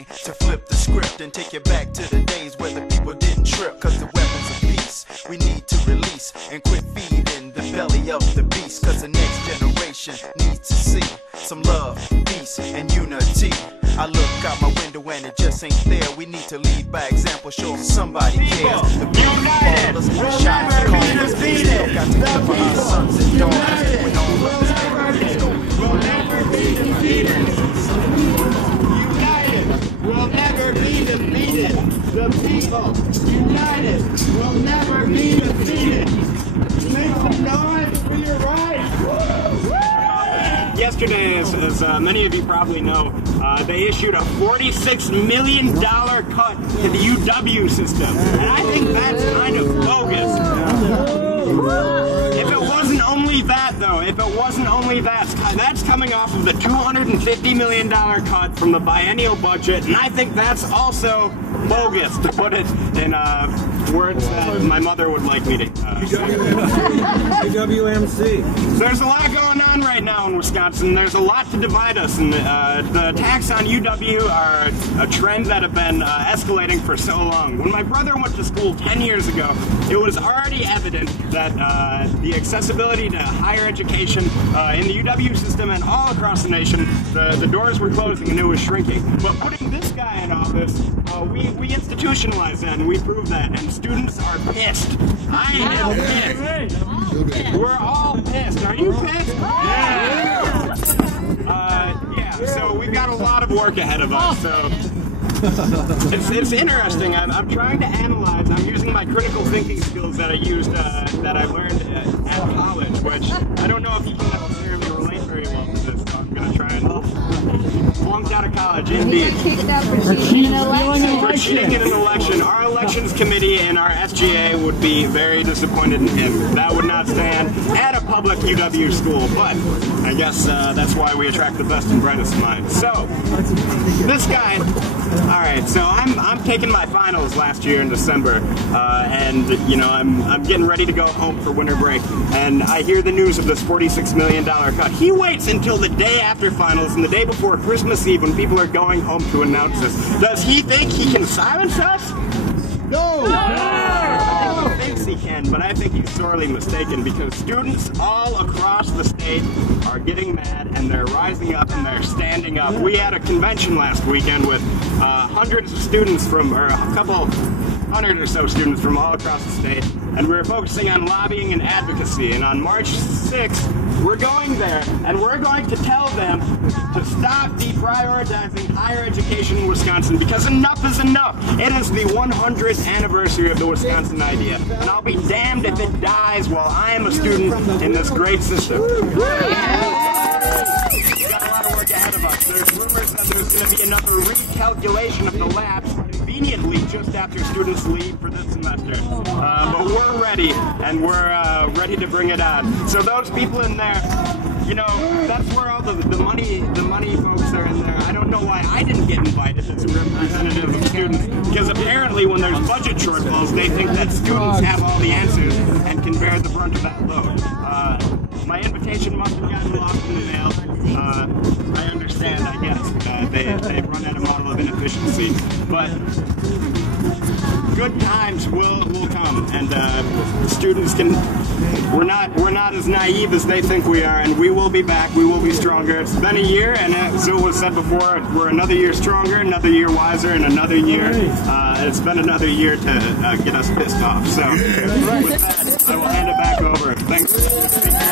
gang to flip the script and take you back to the days where the people didn't trip. Cause the weapons of peace we need to release and quit feeding the belly of the beast. Cause the next generation needs to see some love, peace, and unity. I look out my window and it just ain't there. We need to lead by example, show somebody cares. The people call us, the shots call us. We still got to care for our sons and daughters. When all of this will never be defeated. United will never be defeated. The people united will never be defeated. Make some noise for your rights. Yesterday, as many of you probably know, they issued a $46 million cut to the UW system. And I think that's kind of bogus. If it wasn't only that, though, that's coming off of the $250 million cut from the biennial budget, and I think that's also bogus, to put it in words that my mother would like me to WMC. There's a lot going on right now in Wisconsin. There's a lot to divide us, and the attacks on UW are a trend that have been escalating for so long. When my brother went to school 10 years ago, it was already evident that the accessibility to higher education in the UW system and all across the nation, the doors were closing and it was shrinking. But putting this guy in office, we institutionalized that and we proved that, and students are pissed. I am pissed. We're all pissed. Are you pissed? Yeah. Yeah, so we've got a lot of work ahead of us, so it's interesting. I'm trying to analyze. I'm using my critical thinking skills that I used, that I learned at college, which I don't know if you can necessarily relate very well to this, so I'm going to try and flunked out of college, indeed. Kicked out for cheating in an election. For cheating in an election. Our elections committee and our SGA would be very disappointed in him. That would not stand at a public UW school, but I guess that's why we attract the best and brightest minds. So, this guy, alright, so I'm taking my finals last year in December, and you know, I'm getting ready to go home for winter break, and I hear the news of this $46 million cut. He waits until the day after finals and the day before Christmas Eve when people are going home to announce this. Does he think he can silence us? No! I think he thinks he can, but I think he's sorely mistaken, because students all across the state are getting mad and they're rising up and they're standing up. We had a convention last weekend with hundreds of students from, or a couple hundred or so students from all across the state, and we were focusing on lobbying and advocacy. And on March 6th, we're going there, and we're going to tell them to stop deprioritizing higher education in Wisconsin, because enough is enough. It is the 100th anniversary of the Wisconsin idea, and I'll be damned if it dies while I am a student in this great system. We've got a lot of work ahead of us. There's rumors that there's going to be another recalculation of the labs conveniently just after students leave for this semester. But we're ready, and we're ready to bring it on. So those people in there, you know, that's where all the money folks are in there. I don't know why I didn't get invited as a representative of students, because apparently when there's budget shortfalls, they think that students have all the answers and can bear the brunt of that load. My invitation must have gotten lost in the mail. I understand, I guess. They've run at a model of inefficiency. But good times will come, and students can. We're not as naive as they think we are, and we will be back. We will be stronger. It's been a year, and as it was said before, we're another year stronger, another year wiser, and another year. It's been another year to get us pissed off. So with that, I will hand it back over. Thanks.